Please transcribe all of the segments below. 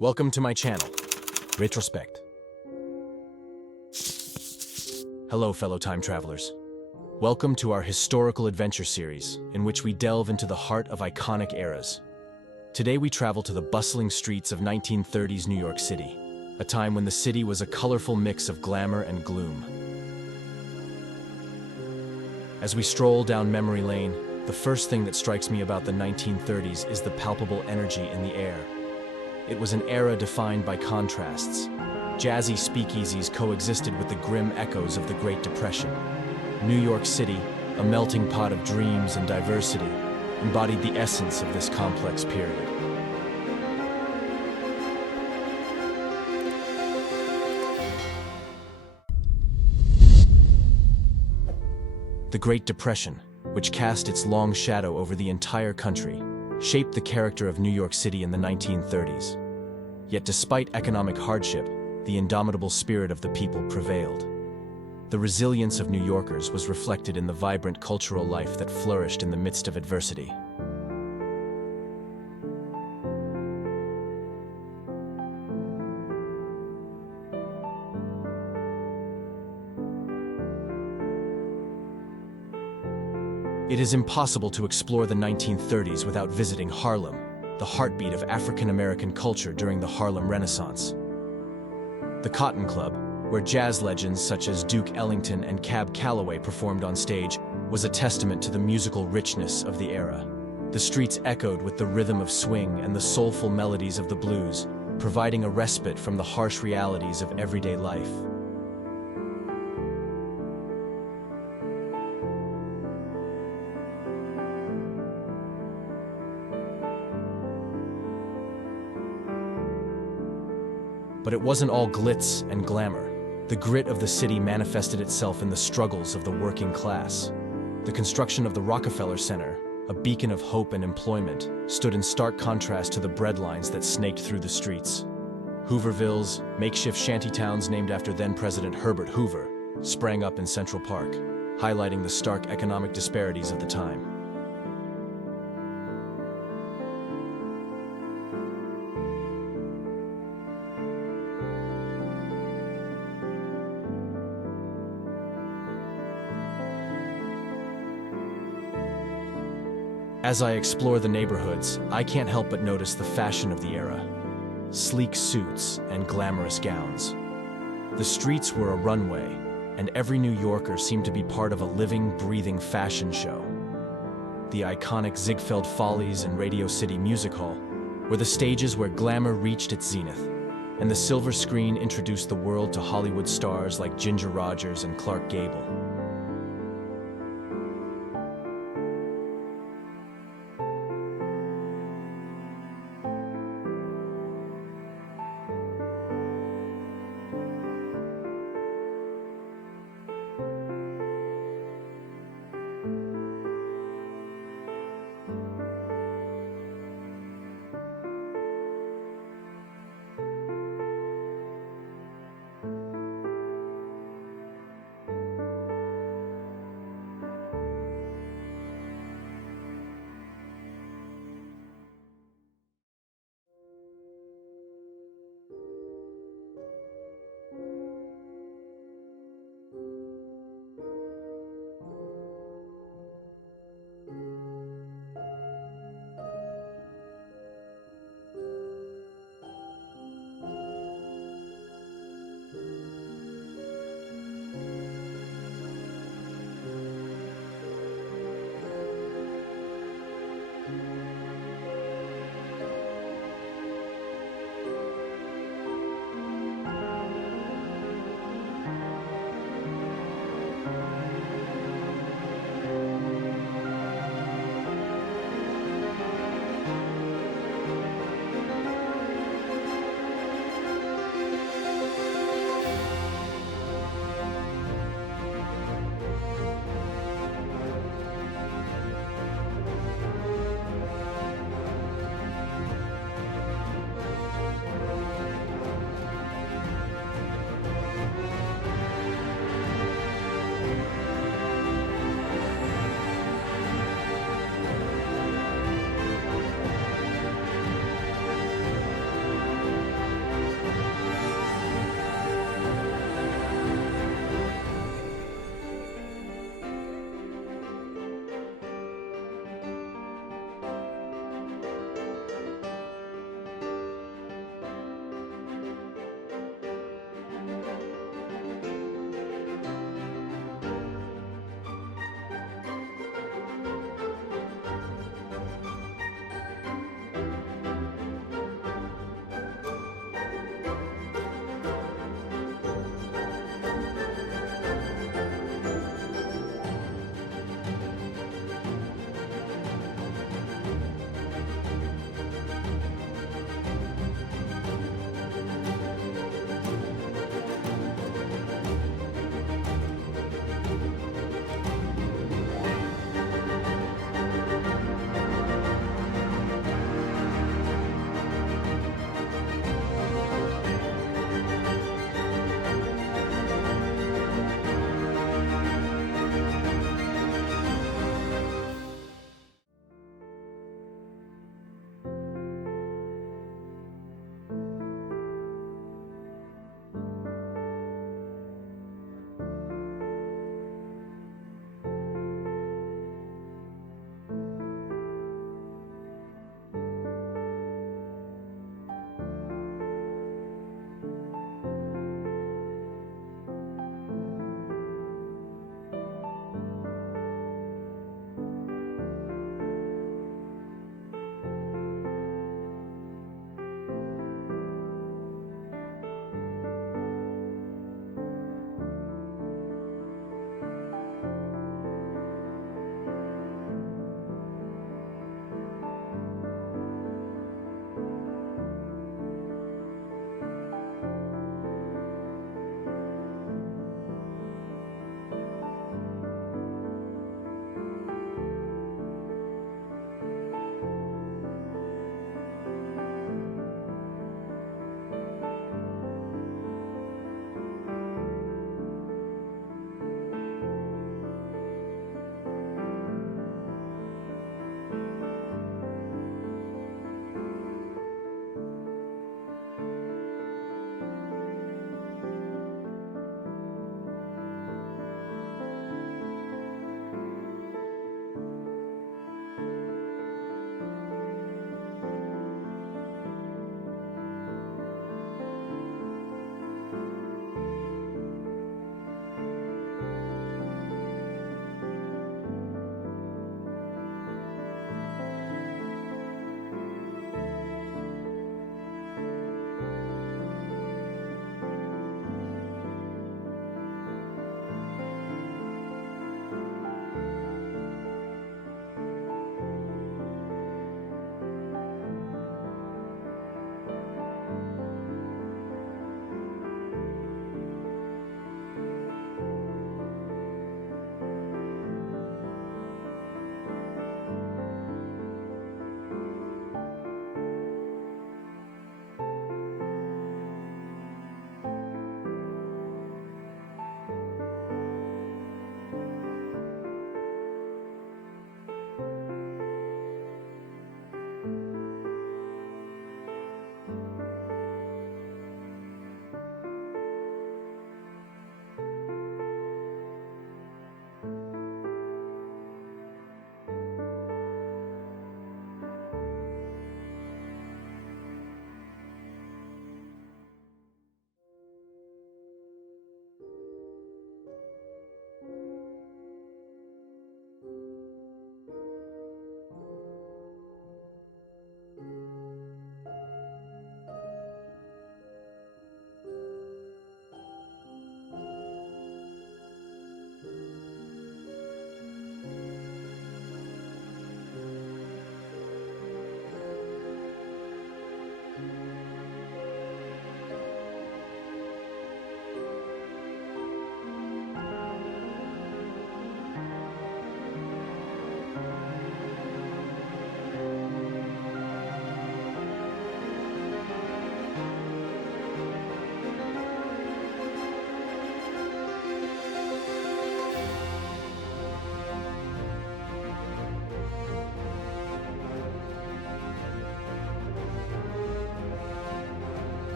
Welcome to my channel, Retrospect. Hello, fellow time travelers. Welcome to our historical adventure series, in which we delve into the heart of iconic eras. Today we travel to the bustling streets of 1930s New York City, a time when the city was a colorful mix of glamour and gloom. As we stroll down memory lane, the first thing that strikes me about the 1930s is the palpable energy in the air. It was an era defined by contrasts. Jazzy speakeasies coexisted with the grim echoes of the Great Depression. New York City, a melting pot of dreams and diversity, embodied the essence of this complex period. The Great Depression, which cast its long shadow over the entire country, shaped the character of New York City in the 1930s. Yet despite economic hardship, the indomitable spirit of the people prevailed. The resilience of New Yorkers was reflected in the vibrant cultural life that flourished in the midst of adversity. It is impossible to explore the 1930s without visiting Harlem, the heartbeat of African-American culture during the Harlem Renaissance. The Cotton Club, where jazz legends such as Duke Ellington and Cab Calloway performed on stage, was a testament to the musical richness of the era. The streets echoed with the rhythm of swing and the soulful melodies of the blues, providing a respite from the harsh realities of everyday life. But it wasn't all glitz and glamour. The grit of the city manifested itself in the struggles of the working class. The construction of the Rockefeller Center, a beacon of hope and employment, stood in stark contrast to the breadlines that snaked through the streets. Hoovervilles, makeshift shantytowns named after then-President Herbert Hoover, sprang up in Central Park, highlighting the stark economic disparities of the time. As I explore the neighborhoods, I can't help but notice the fashion of the era. Sleek suits and glamorous gowns. The streets were a runway, and every New Yorker seemed to be part of a living, breathing fashion show. The iconic Ziegfeld Follies and Radio City Music Hall were the stages where glamour reached its zenith, and the silver screen introduced the world to Hollywood stars like Ginger Rogers and Clark Gable.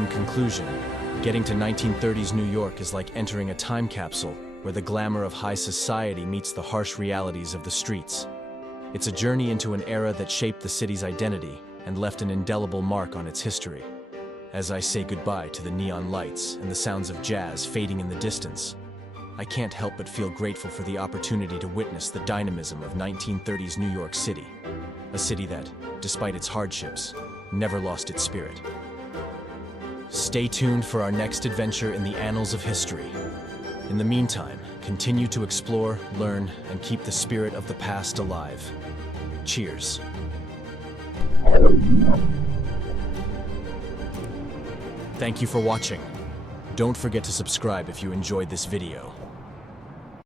In conclusion, getting to 1930s New York is like entering a time capsule where the glamour of high society meets the harsh realities of the streets. It's a journey into an era that shaped the city's identity and left an indelible mark on its history. As I say goodbye to the neon lights and the sounds of jazz fading in the distance, I can't help but feel grateful for the opportunity to witness the dynamism of 1930s New York City, a city that, despite its hardships, never lost its spirit. Stay tuned for our next adventure in the annals of history. In the meantime, continue to explore, learn, and keep the spirit of the past alive. Cheers. Thank you for watching. Don't forget to subscribe if you enjoyed this video.